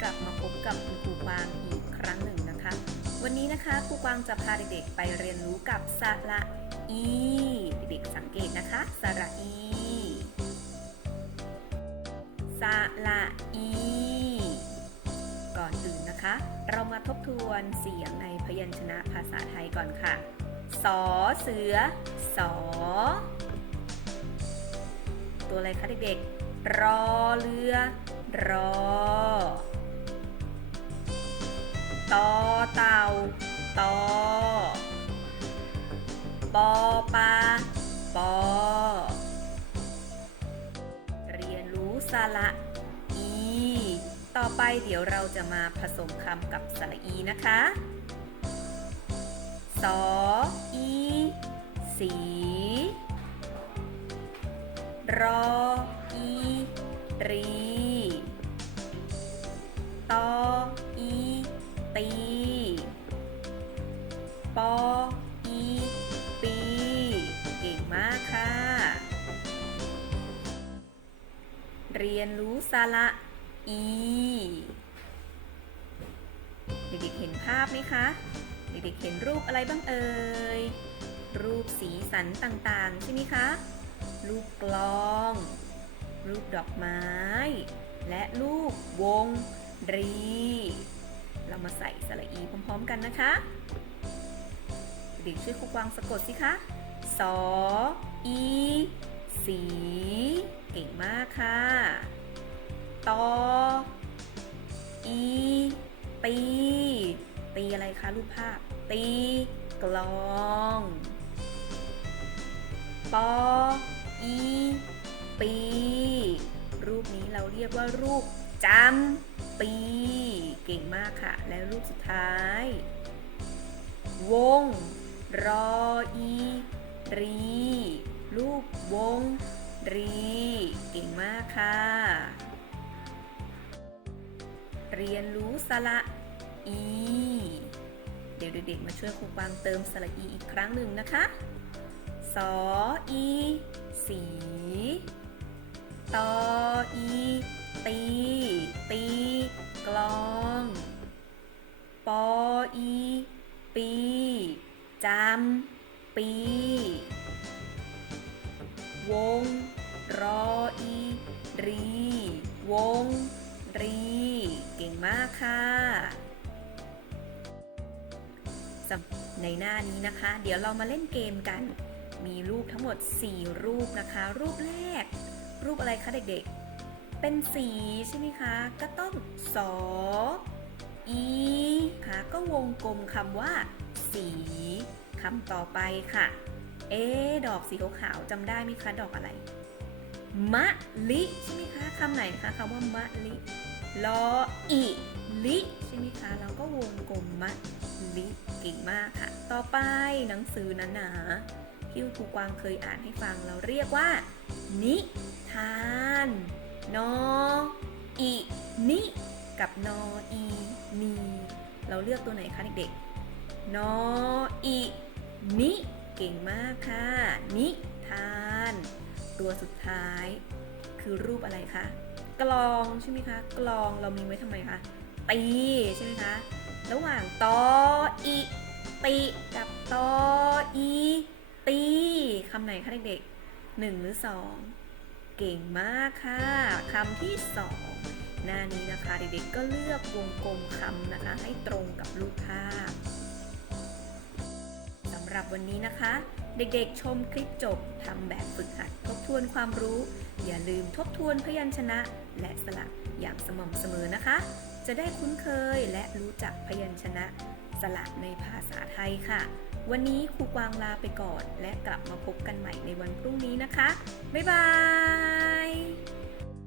กลับมาพบกับคุณครูกวางอีกครั้งหนึ่งนะคะ วันนี้นะคะครูกวางจะพาเด็กๆไปเรียนรู้กับสระอีเด็กๆสังเกตนะคะสระอีสระอีก่อนอื่นนะคะ เรามาทบทวนเสียงในพยัญชนะภาษาไทยก่อนค่ะสอเสือสอตัวอะไรคะเด็กๆรอเรือรอ ตอเต่าตอปอปลาปอ เรียนรู้สระอี ต่อไปเดี๋ยวเราจะมาผสมคำกับสระอีนะคะสออีสีรออีรี ปออีปีเก่งมากค่ะ เรียนรู้สระอีเด็กๆเห็นภาพไหมคะ เด็กๆเห็นรูปอะไรบ้างเอ่ย รูปสีสันต่างๆ ใช่ไหมคะ รูปกลอง รูปดอกไม้ และรูปวงรี เรามาใส่สระอีพร้อมๆกันนะคะ เด็กช่วยครูกวางสะกดสิคะสออีสีเก่งมากค่ะ ตอ อีตี ตีอะไรคะรูปภาพ ตีกลองปออีปี รูปนี้เราเรียกว่ารูปจำปี เก่งมากค่ะ และรูปสุดท้าย รออี รี รูปวง รี เก่งมากค่ะ เรียนรู้สระอี เดี๋ยวเด็กๆมาช่วยครูกวางเติมสระอีอีกครั้งหนึ่งนะคะ สออี สีตออี ตี ตี กลอง ปออี ปี จำปี วง รออี รี วง รี เก่งมากค่ะในหน้านี้นะคะ เดี๋ยวเรามาเล่นเกมกัน มีรูปทั้งหมด 4 รูปนะคะ รูปแรก รูปอะไรคะเด็กๆ เป็นสีใช่ไหมคะ ก็ต้องสอ อีค่ะก็วงกลมคำว่า สีคำต่อไปค่ะ เอ๊ดอกสีขาวๆจำได้ไหมคะดอกอะไร มะลิใช่ไหมคะคำไหนคะคำว่ามะลิลออีลิใช่ไหมคะเราก็วงกลมมะลิเก่งมากค่ะ ต่อไปหนังสือนั้นาที่ครูกวางเคยอ่านให้ฟังเราเรียกว่า นิทาน นออีนิ กับนออี เราเลือกตัวไหนคะเด็กๆ นออีนิเก่งมากค่ะ นิทาน ตัวสุดท้าย คือรูปอะไรคะ กลองใช่ไหมคะ กลองเรามีไว้ทำไมคะ ตีใช่ไหมคะ ระหว่างตออีตีกับตออีตีคำไหนคะเด็กๆหนึ่งหรือสอง เก่งมากค่ะคำที่สอง หน้านี้นะคะเด็กๆก็เลือกวงกลมคำนะคะ ให้ตรงกับรูปภาพสำหรับวันนี้นะคะ เด็กๆชมคลิปจบทำแบบฝึกหัดทบทวนความรู้ อย่าลืมทบทวนพยัญชนะ และสระอย่างสม่ำเสมอนะคะ จะได้คุ้นเคยและรู้จักพยัญชนะสระในภาษาไทยค่ะ วันนี้ครูกวางลาไปก่อน และกลับมาพบกันใหม่ในวันพรุ่งนี้นะคะ บ๊ายบาย